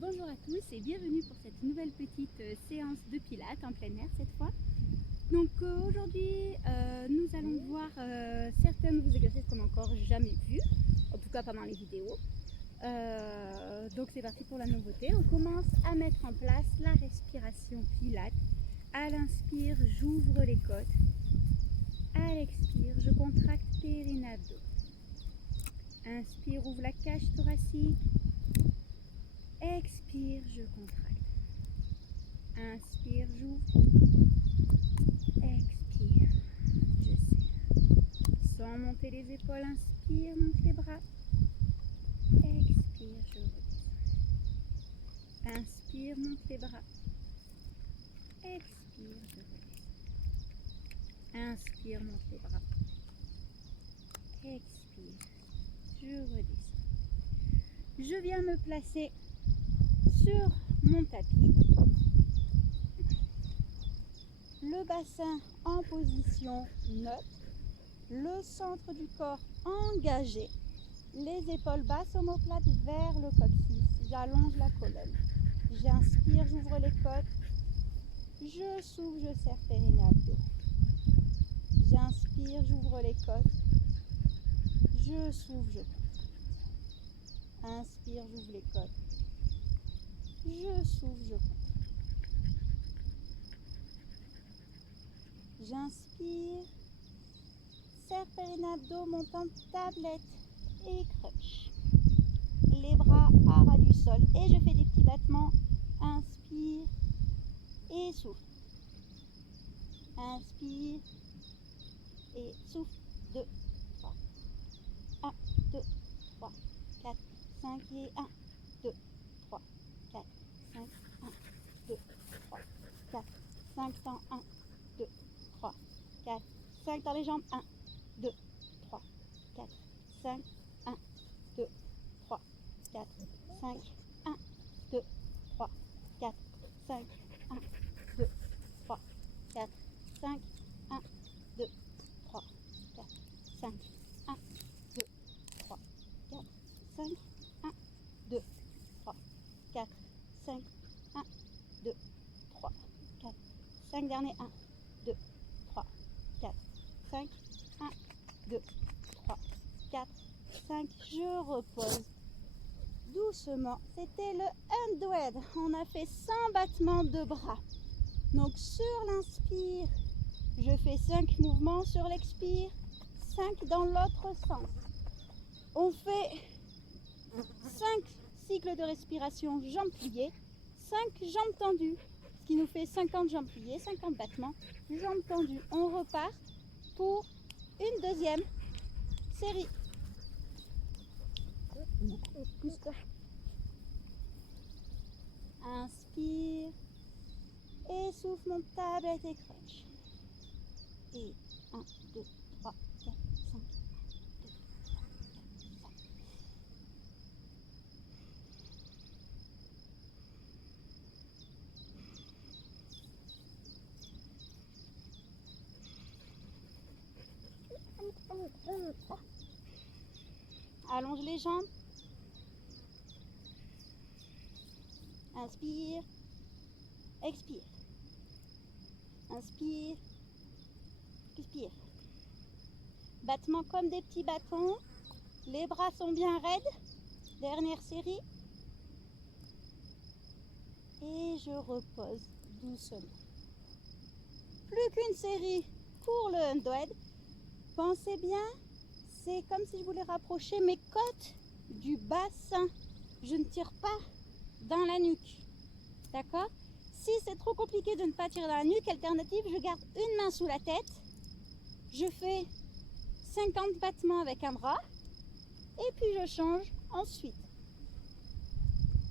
Bonjour à tous et bienvenue pour cette nouvelle petite séance de pilates en plein air cette fois. Donc aujourd'hui nous allons voir certains nouveaux exercices qu'on n'a encore jamais vus, en tout cas pendant les vidéos. Donc c'est parti pour la nouveauté. On commence à mettre en place la respiration pilates. À l'inspire, j'ouvre les côtes. À l'expire, je contracte périnabdo. Inspire, ouvre la cage thoracique. Expire, je contracte. Inspire, j'ouvre. Expire, je serre. Sans monter les épaules, inspire, monte les bras. Expire, je redescends. Inspire, monte les bras. Expire, je redescends. Inspire, monte les bras. Expire, je redescends. Je viens me placer sur mon tapis, le bassin en position neutre, le centre du corps engagé, les épaules basses omoplates vers le coccyx, j'allonge la colonne, j'inspire, j'ouvre les côtes, je s'ouvre, je serre périnabdo, j'inspire, j'ouvre les côtes, je s'ouvre, je contracte, inspire, j'ouvre les côtes, je s'ouvre, je contracte. J'inspire, serre périnabdo, montant tablette et crunch. Les bras à ras du sol et je fais des petits battements. Inspire et souffle. Inspire et souffle. 2, 3. 1, 2, 3, 4, 5 et 1, 2, 3, 4, 5, 1, 2, 3, 4, 5 dans 1, 2, 3, 4, 5 dans les jambes, 1, 2, 3, 4, 5, 1, 2, 3, 4, 5, 1, 2, 3, 4, 5, 1, 2, 3, 4, 5, 1, 2, 3, 4, 5, 1, 2, 3, 4, 5, 1, 2, 3, 4, 5, 1, 2, 3, 4, 5 derniers, 1, 2, 3, 4, 5, 1, 2, 3, 4, 5, je repose doucement. C'était le handwed, on a fait 100 battements de bras. Donc sur l'inspire, je fais 5 mouvements, sur l'expire, 5 dans l'autre sens. On fait 5 cycles de respiration jambes pliées, 5 jambes tendues, ce qui nous fait 50 jambes pliées, 50 battements, jambes tendues. On repart pour une deuxième série. Inspire et souffle, mon tablette et crunch. Et 1, 2, 3, 4, 5, 1, 2, 3, 4, 5. Allonge les jambes. Inspire. Expire. Inspire. Expire. Battements comme des petits bâtons. Les bras sont bien raides. Dernière série. Et je repose doucement. Plus qu'une série pour le handwed. Pensez bien, c'est comme si je voulais rapprocher mes côtes du bassin. Je ne tire pas dans la nuque. D'accord? Si c'est trop compliqué de ne pas tirer dans la nuque, alternative, je garde une main sous la tête. Je fais 50 battements avec un bras. Et puis je change ensuite.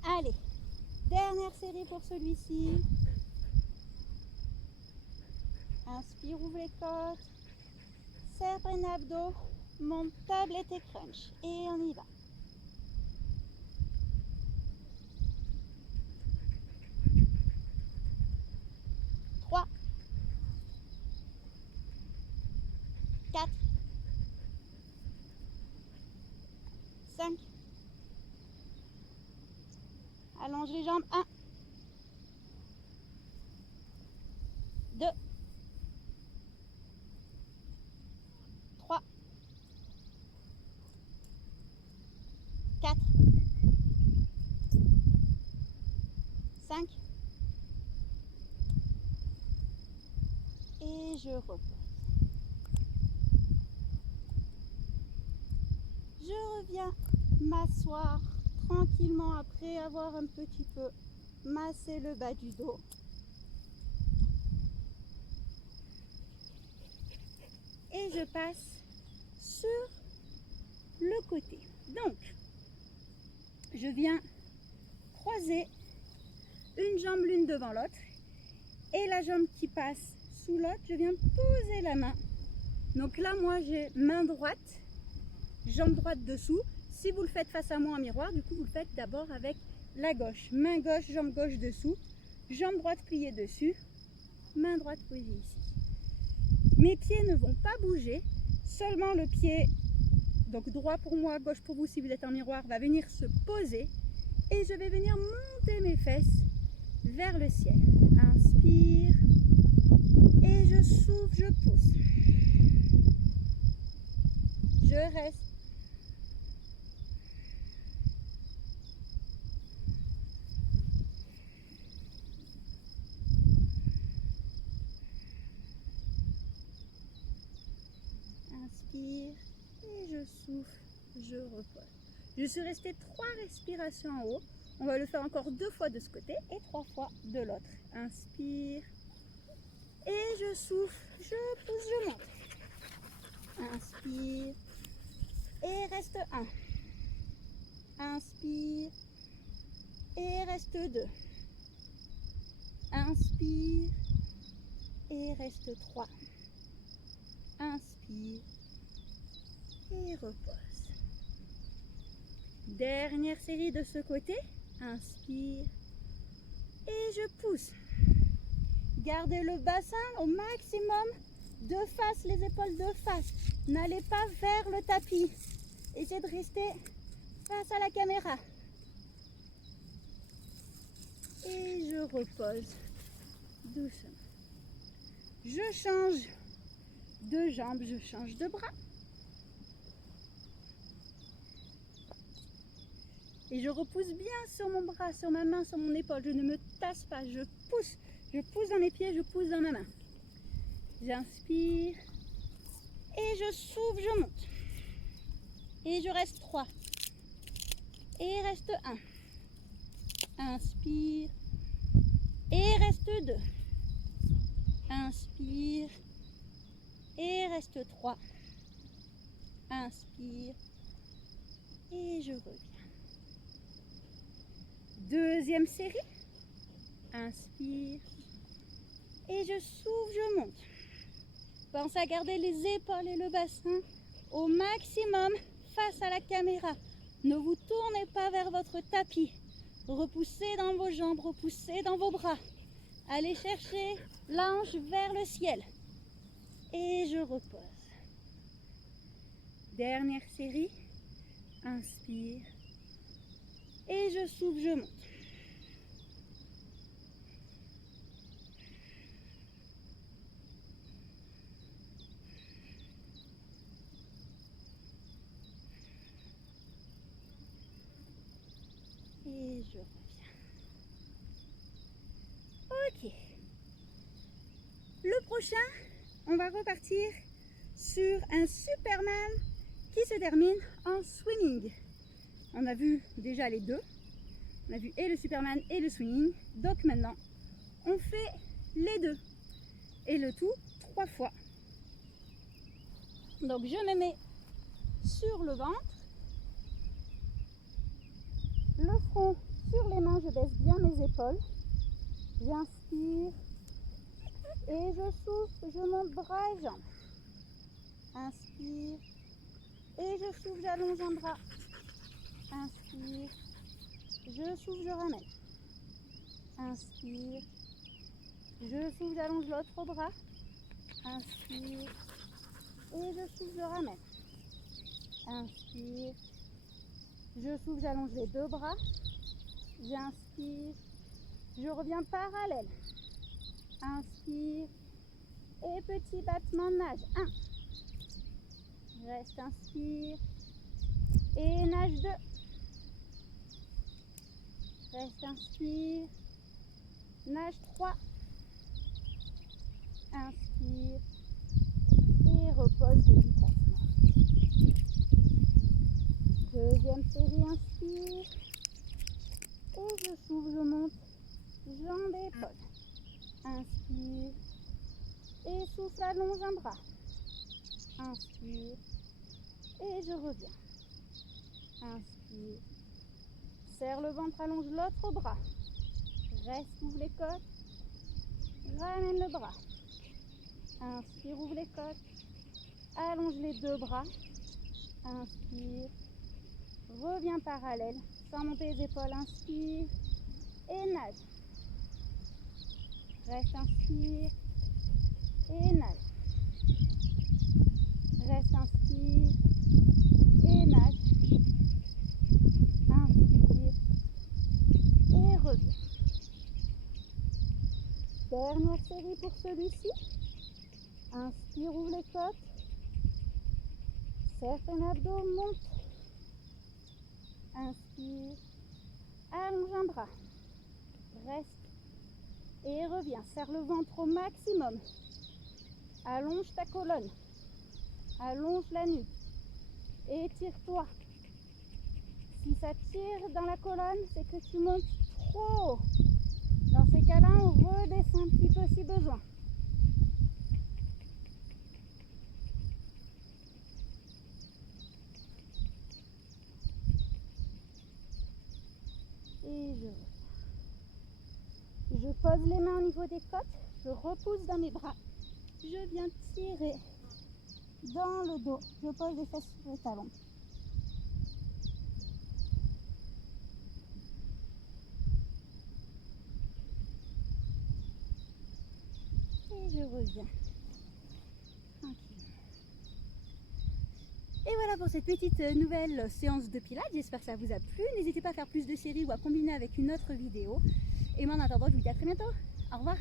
Allez, dernière série pour celui-ci. Inspire, ouvre les côtes. Serre périnabdo, monte tablette et crunch. Et on y va. Trois, 4, 5. Allonge les jambes. 1, 2, 3, 4, 5. Et je repose. Je reviens m'asseoir tranquillement après avoir un petit peu massé le bas du dos. Et je passe sur le côté. Donc, je viens croiser une jambe l'une devant l'autre et la jambe qui passe sous l'autre, je viens poser la main. Donc là, moi, j'ai main droite, jambe droite dessous. Si vous le faites face à moi en miroir, du coup, vous le faites d'abord avec la gauche. Main gauche, jambe gauche dessous, jambe droite pliée dessus, main droite posée ici. Mes pieds ne vont pas bouger, seulement le pied, donc droit pour moi, gauche pour vous si vous êtes en miroir, va venir se poser et je vais venir monter mes fesses vers le ciel. Inspire et je souffle, je pousse. Je reste. Inspire et je souffle, je repose. Je suis restée 3 respirations en haut. On va le faire encore 2 fois de ce côté et 3 fois de l'autre. Inspire et je souffle, je pousse, je monte. Inspire et reste 1. Inspire et reste 2. Inspire et reste 3. Inspire et repose. Dernière série de ce côté. Inspire et je pousse. Gardez le bassin au maximum de face, les épaules de face. N'allez pas vers le tapis. Essayez de rester face à la caméra. Et je repose doucement. Je change de jambes, je change de bras. Et je repousse bien sur mon bras, sur ma main, sur mon épaule. Je ne me tasse pas, je pousse dans mes pieds, je pousse dans ma main. J'inspire et je souffle, je monte. Et je reste 3. Et reste 1. Inspire et reste 2. Inspire et reste 3. Inspire et je reviens. Deuxième série. Inspire et je souffle, je monte. Pensez à garder les épaules et le bassin au maximum face à la caméra. Ne vous tournez pas vers votre tapis. Repoussez dans vos jambes, repoussez dans vos bras. Allez chercher la hanche vers le ciel. Et je repose. Dernière série. Inspire. Et je souffle, je monte. Et je reviens. Ok. Le prochain, on va repartir sur un Superman qui se termine en swinging. On a vu déjà les deux. On a vu et le Superman et le swinging. Donc maintenant, on fait les deux. Et le tout 3 fois. Donc je me mets sur le ventre. Le front sur les mains, je baisse bien mes épaules. J'inspire et je souffle, je monte bras et jambes. Inspire et je souffle, j'allonge un bras. Inspire, je souffle, je ramène. Inspire, je souffle, j'allonge l'autre bras. Inspire et je souffle, je ramène. Inspire, je souffle, j'allonge les 2 bras. J'inspire. Je reviens parallèle. Inspire. Et petit battement de nage. 1. Reste, inspire. Et nage 2. Reste, inspire. Nage 3. Inspire. Et repose délicatement. Deuxième série, inspire. Et je s'ouvre, je monte. Jambes et épaules. Inspire. Et souffle, allonge un bras. Inspire. Et je reviens. Inspire. Serre le ventre, allonge l'autre bras. Reste, ouvre les côtes. Ramène le bras. Inspire, ouvre les côtes. Allonge les deux bras. Inspire. Reviens parallèle. Sans monter les épaules. Inspire. Et nage. Reste, inspire. Et nage. Reste, inspire. Et nage. Inspire. Et reviens. Dernière série pour celui-ci. Inspire, ouvre les côtes. Serre ton abdos, monte. Inspire. Allonge un bras. Reste. Et reviens. Serre le ventre au maximum. Allonge ta colonne. Allonge la nuque. Étire-toi. Si ça tire dans la colonne, c'est que tu montes trop haut. Dans ces cas-là, on redescend un petit peu si besoin. Et je reviens. Je pose les mains au niveau des côtes. Je repousse dans mes bras. Je viens tirer dans le dos. Je pose les fesses sur les talons. Et je reviens. Tranquille. Et voilà pour cette petite nouvelle séance de pilates. J'espère que ça vous a plu. N'hésitez pas à faire plus de séries ou à combiner avec une autre vidéo. Et moi en attendant, je vous dis à très bientôt. Au revoir.